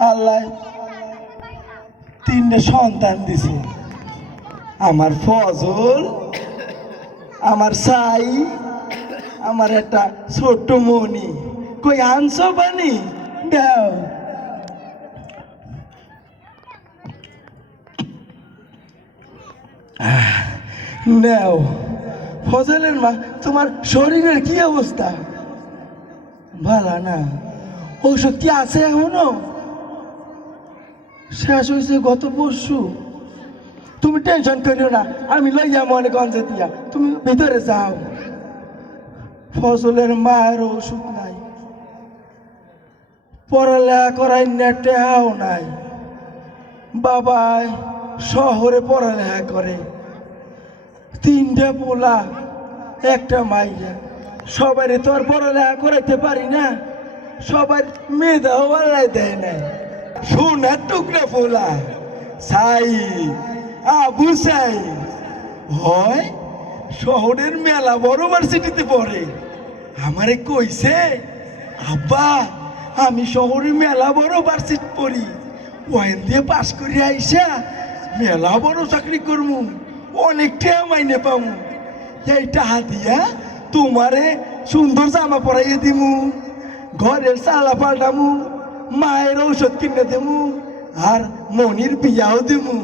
আল্লাহ তিনটে সন্তান দিছে। আমার ফজল, আমার সাই, আমার একটা ছোট্ট মনি কই আনছ বানি দাও। নাও ফজলের মা, তোমার শরীরের কি অবস্থা? ভালো না। ঔষধ কি আছে এখনও? শেষ হয়েছে গত পরশু। তুমি টেনশন করিও না, আমি লইয়া মনে গঞ্জে দিয়া। তুমি ভিতরে যাও। ফসলের মায়ের ওষুধ নাই। পড়ালেখা করাই নেটেও নাই। বাবাই শহরে পড়ালেখা করে। তিনটা পোলা, একটা মাইয়া। সবাই তো আর পড়ালেখা করাইতে পারি না। সবার মেয়েদাও আল্লাহ দেয় না সোনার টুকরা পোলা সাই, আবু সাই। হয়, শহরের মেলা বড় ভার্সিটিতে পড়ে। আমারে কইছে, আব্বা, আমি শহরে মেলা বড় ভার্সিটি পড়ি। ওয়াইন দিয়ে পাস করে আইসা মেলা বড় চাকরি করমু, অনেক টাকা মাইনে পামু। এই টাকা দিয়া তোমারে সুন্দর জামা পরাইয়ে দিমু, ঘরের চালা পাল্টামু মায়ের ঔষধ কিনে দেমু, আর মনির বিয়াও দিমু।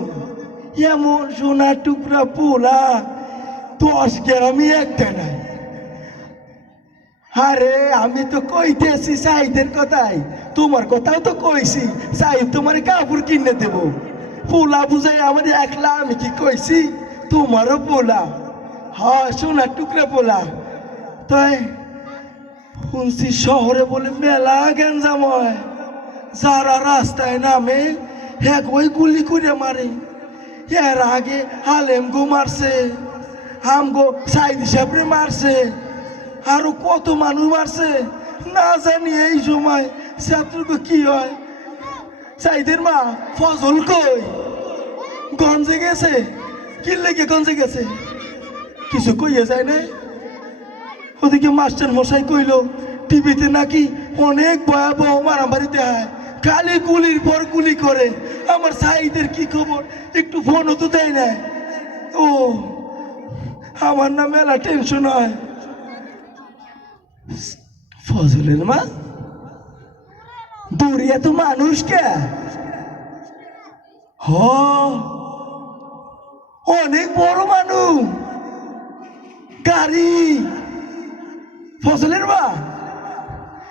এমন সোনার টুকরা পোলা, দশ গ্রামই একটা নাই। আরে, আমি তো কইতেছি সাইদের কথাই, তোমার কথাও তো কইছি, সাইদ তোমার কাপড় কিনে দেব। পোলা বুঝাই আমার একলা আমি কি কইছি? তোমারও পোলা। হ্যাঁ সোনার টুকরা পোলা। তাই শুনছি শহরে বলে মেলা গেঞ্জাম হয়। যারা রাস্তায় নামে হ্যাঁ ওই গুলি করে মারে। এর আগে হালেম গো মারছে, হাম গো সাইদ হিসাবে মারছে, আরও কত মানুষ মারছে। না জানি এই সময় ছাত্রকে কি হয়। সাইদের মা, ফজল কই? গঞ্জে গেছে? কি লেগে গঞ্জে গেছে? কিছু কইয়ে যায় না ওদিকে মাস্টার মশাই কইলো, টিভিতে নাকি অনেক ভয়াবহ মারামারি দেখায়। খালি গুলির পর গুলি করে। আমার সাইদের কি খবর? একটু ফোনও তো দেয় না ও, আমার না মেলা টেনশন হয়। ফজলের মা? দূরে এত মানুষ কে? হ, অনেক বড় মানুষ। গাড়ি। ফসলের মা?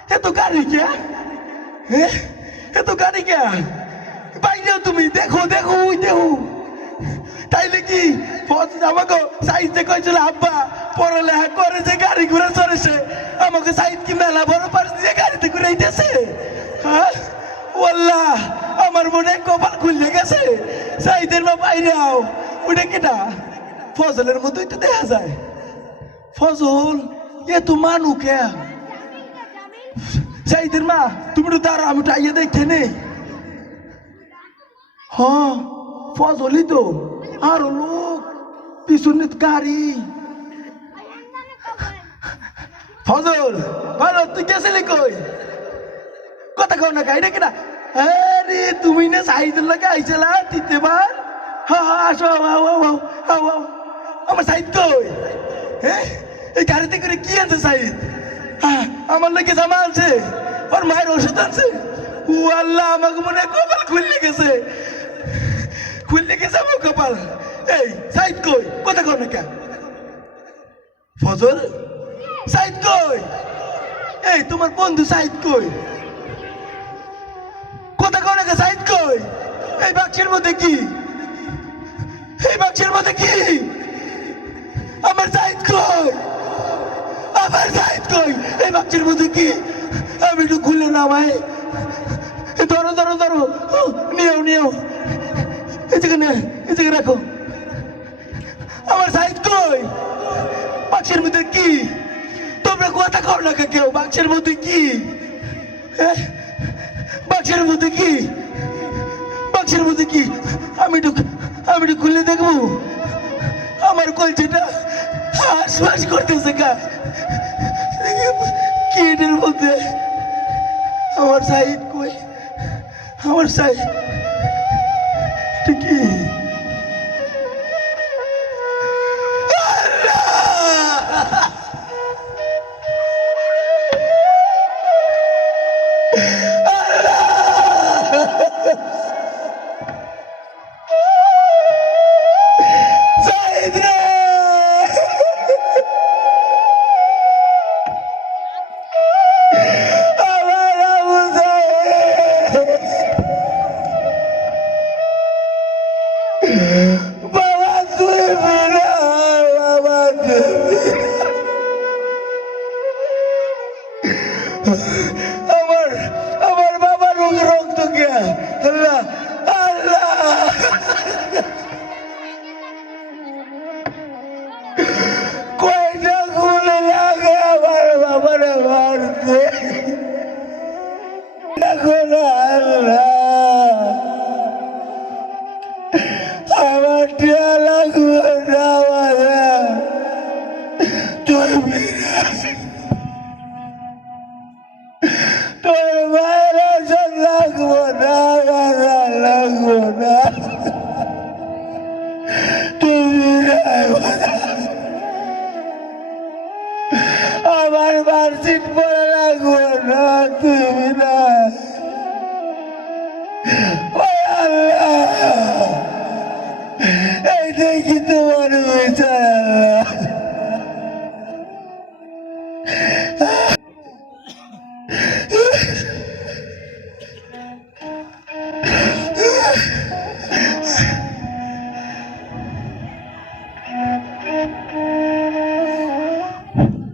এত গাড়ি কে? এ? এত গাড়ি কে বাইরেও তুমি দেখো দেখো, ওই দেখো। তাইলে কি আমাকে সাইজে কইছিল, আব্বা, পড়ালেখা করে যে গাড়ি ঘুরে চড়েছে। আমাকে সাইজ কি মেলা বড় পাশ দিয়ে গাড়িতে ঘুরাইতেছে হ্যাঁ? ওয়াল্লাহ, আমার মনে কপাল খুললে গেছে। সাইদের মা বাইরেও ওইটা কেটা ফজলের মতোই তো দেখা যায়। ফজল, এ তো মানু সাইদের মা, তুমি তো তার আমি টাইয়ে দেখে নেই হ্যাঁ ফজলই তো, আরও লোক, পিছনে গাড়ি। ফজল, ভালো, তুই গেছিলি কই? কথা কও না নাকি না? আরে, তুমি না সাইদের লাগে আইছিলা তিতে বার হ্যাঁ হ্যাঁ আসো, আও আও আও আমার সাইদ কই? হ্যাঁ এই গাড়িতে করে কি আছে সাইদ? আমার লোকে জামা আনছে ওর মায়ের ওষুধ আনছে ও আল্লাহ, আমাকে মনে হয় কপাল খুললে গেছে। খুললে গেছে আমার কপাল। এই, সাইদ কই? কথা কও না কেন? ফজল? সাইদ কই? এই, তোমার বন্ধু সাইদ কই? কথা কও না সাইদ কই? এই বাক্সের মধ্যে কি? এই বাক্সের মধ্যে কি? আমার সাইদ কই? বাক্সের মধ্যে কি? আমি একটু খুলে নামাই ধরো ধরো ধরো। ও, নিও নিও এই জায়গা নে এই রাখো। আমার সাইদ কই? বাক্সের মধ্যে কি? তোমরা কথা কও না কেউ বাক্সের মধ্যে কি? বাক্সের মধ্যে কি? বাক্সের মধ্যে কি? আমি একটু আমি একটু খুলে দেখব। আমার কলচেটা হাঁস করতেছে কা কি এটার মধ্যে আমার সাইড কই? আমার সাইড কি? আমার আমার বাবার মুখে রক্ত কে আল্লাহ আল্লাহ। লাগে আমার টিয়া লাগবে